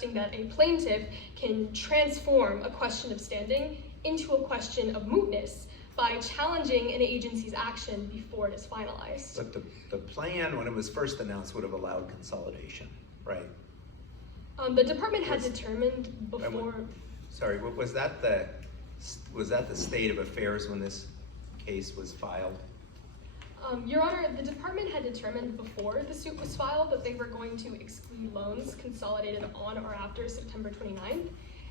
suggesting that a plaintiff can transform a question of standing into a question of mootness by challenging an agency's action before it is finalized. But the plan, when it was first announced, would have allowed consolidation, right? The department had determined before. Sorry, was that the state of affairs when this case was filed? Your Honor, the department had determined before the suit was filed that they were going to exclude loans consolidated on or after September 29th,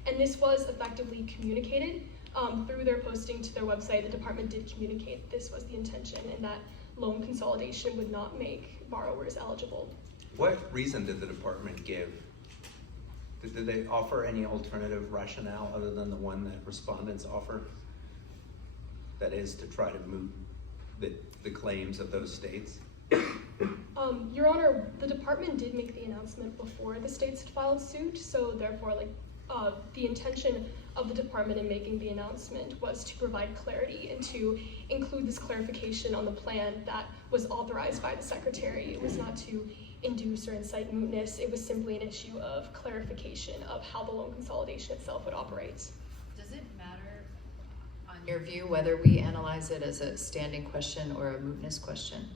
and this was effectively communicated through their posting to their website. The department did communicate this was the intention and that loan consolidation would not make borrowers eligible. What reason did the department give? Did they offer any alternative rationale other than the one that respondents offer? That is to try to moot the claims of those states? Your Honor, the department did make the announcement before the states had filed suit, so therefore, the intention of the department in making the announcement was to provide clarity and to include this clarification on the plan that was authorized by the Secretary. It was not to induce or incite mootness. It was simply an issue of clarification of how the loan consolidation itself would operate. Does it matter, on your view, whether we analyze it as a standing question or a mootness question?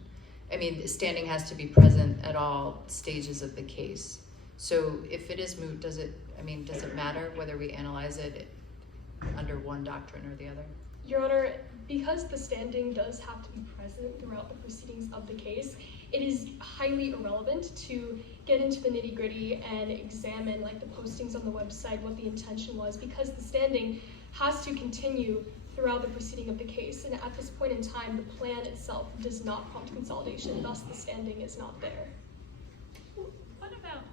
I mean, standing has to be present at all stages of the case. So if it is moot, does it matter whether we analyze it under one doctrine or the other? Your Honor, because the standing does have to be present throughout the proceedings of the case, it is highly irrelevant to get into the nitty-gritty and examine the postings on the website, what the intention was, because the standing has to continue throughout the proceeding of the case. And at this point in time, the plan itself does not prompt consolidation, thus the standing is not there. What about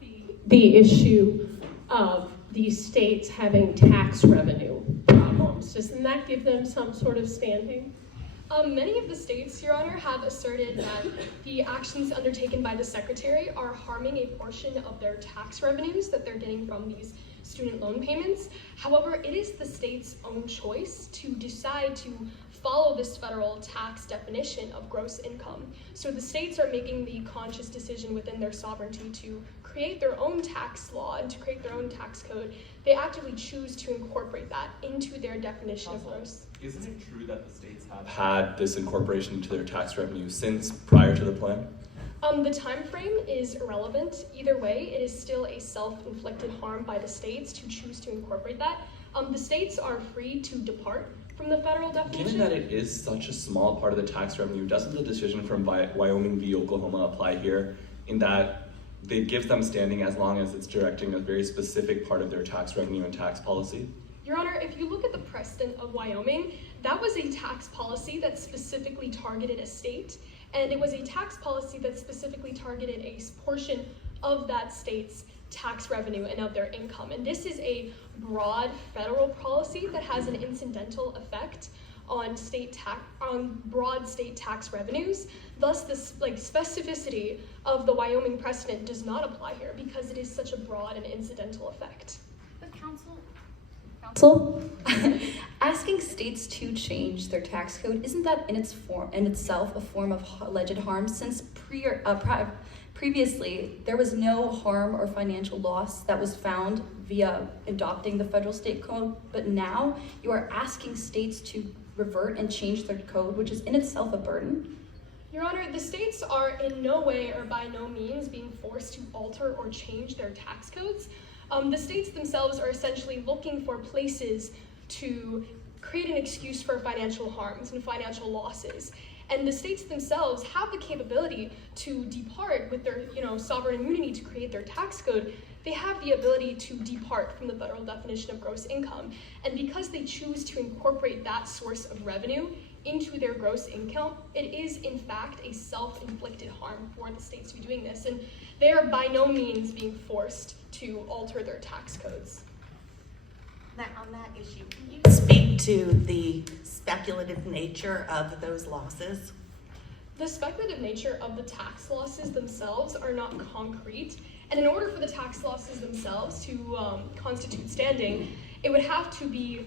the issue of these states having tax revenue problems? Doesn't that give them some sort of standing? Many of the states, Your Honor, have asserted that the actions undertaken by the Secretary are harming a portion of their tax revenues that they're getting from these student loan payments. However, it is the state's own choice to decide to follow this federal tax definition of gross income. So the states are making the conscious decision within their sovereignty to create their own tax law and to create their own tax code. They actively choose to incorporate that into their definition of gross. Isn't it true that the states have had this incorporation into their tax revenue since prior to the plan? The time frame is irrelevant. Either way, it is still a self-inflicted harm by the states to choose to incorporate that. The states are free to depart from the federal definition. Given that it is such a small part of the tax revenue, doesn't the decision from Wyoming v. Oklahoma apply here, in that it gives them standing as long as it's directing a very specific part of their tax revenue and tax policy? Your Honor, if you look at the precedent of Wyoming, that was a tax policy that specifically targeted a state, and it was a tax policy that specifically targeted a portion of that state's tax revenue and of their income. And this is a broad federal policy that has an incidental effect on broad state tax revenues. Thus, this specificity of the Wyoming precedent does not apply here because it is such a broad and incidental effect. But counsel, asking states to change their tax code, isn't that in itself a form of alleged harm? Since previously there was no harm or financial loss that was found via adopting the federal state code, but now you are asking states to revert and change their code, which is in itself a burden. Your Honor, the states are in no way or by no means being forced to alter or change their tax codes. The states themselves are essentially looking for places to create an excuse for financial harms and financial losses. And the states themselves have the capability to depart with their sovereign immunity to create their tax code. They have the ability to depart from the federal definition of gross income. And because they choose to incorporate that source of revenue into their gross income, it is in fact a self-inflicted harm for the states to be doing this. And they are by no means being forced to alter their tax codes. now on that issue, can you speak to the speculative nature of those losses? The speculative nature of the tax losses themselves are not concrete, and in order for the tax losses themselves to constitute standing, it would have to be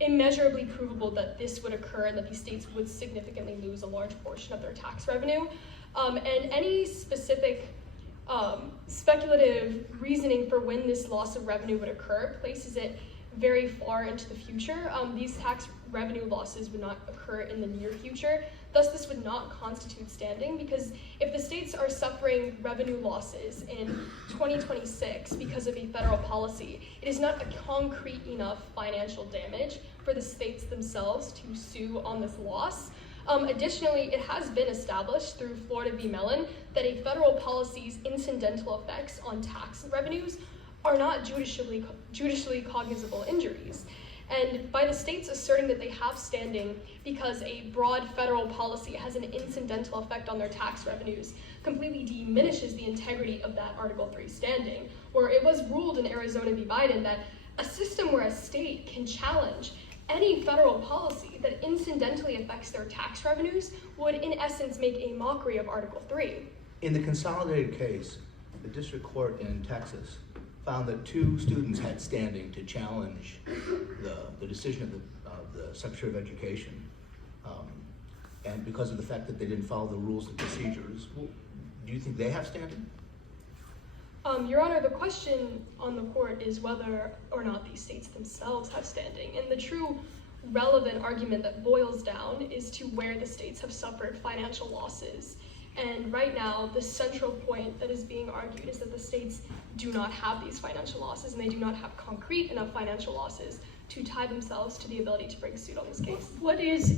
immeasurably provable that this would occur and that these states would significantly lose a large portion of their tax revenue. And any specific speculative reasoning for when this loss of revenue would occur places it very far into the future. These tax revenue losses would not occur in the near future. Thus, this would not constitute standing, because if the states are suffering revenue losses in 2026 because of a federal policy, it is not a concrete enough financial damage for the states themselves to sue on this loss. Additionally, it has been established through Florida v. Mellon that a federal policy's incidental effects on tax revenues are not judicially cognizable injuries. And by the states asserting that they have standing because a broad federal policy has an incidental effect on their tax revenues completely diminishes the integrity of that Article 3 standing, where it was ruled in Arizona v. Biden that a system where a state can challenge any federal policy that incidentally affects their tax revenues would in essence make a mockery of Article 3. In the consolidated case, the district court in Texas found that 2 students had standing to challenge the decision of the Secretary of Education, and because of the fact that they didn't follow the rules and procedures. Well, do you think they have standing? Your Honor, the question on the court is whether or not these states themselves have standing. And the true relevant argument that boils down is to where the states have suffered financial losses. And right now, the central point that is being argued is that the states do not have these financial losses, and they do not have concrete enough financial losses to tie themselves to the ability to bring suit on this case. What is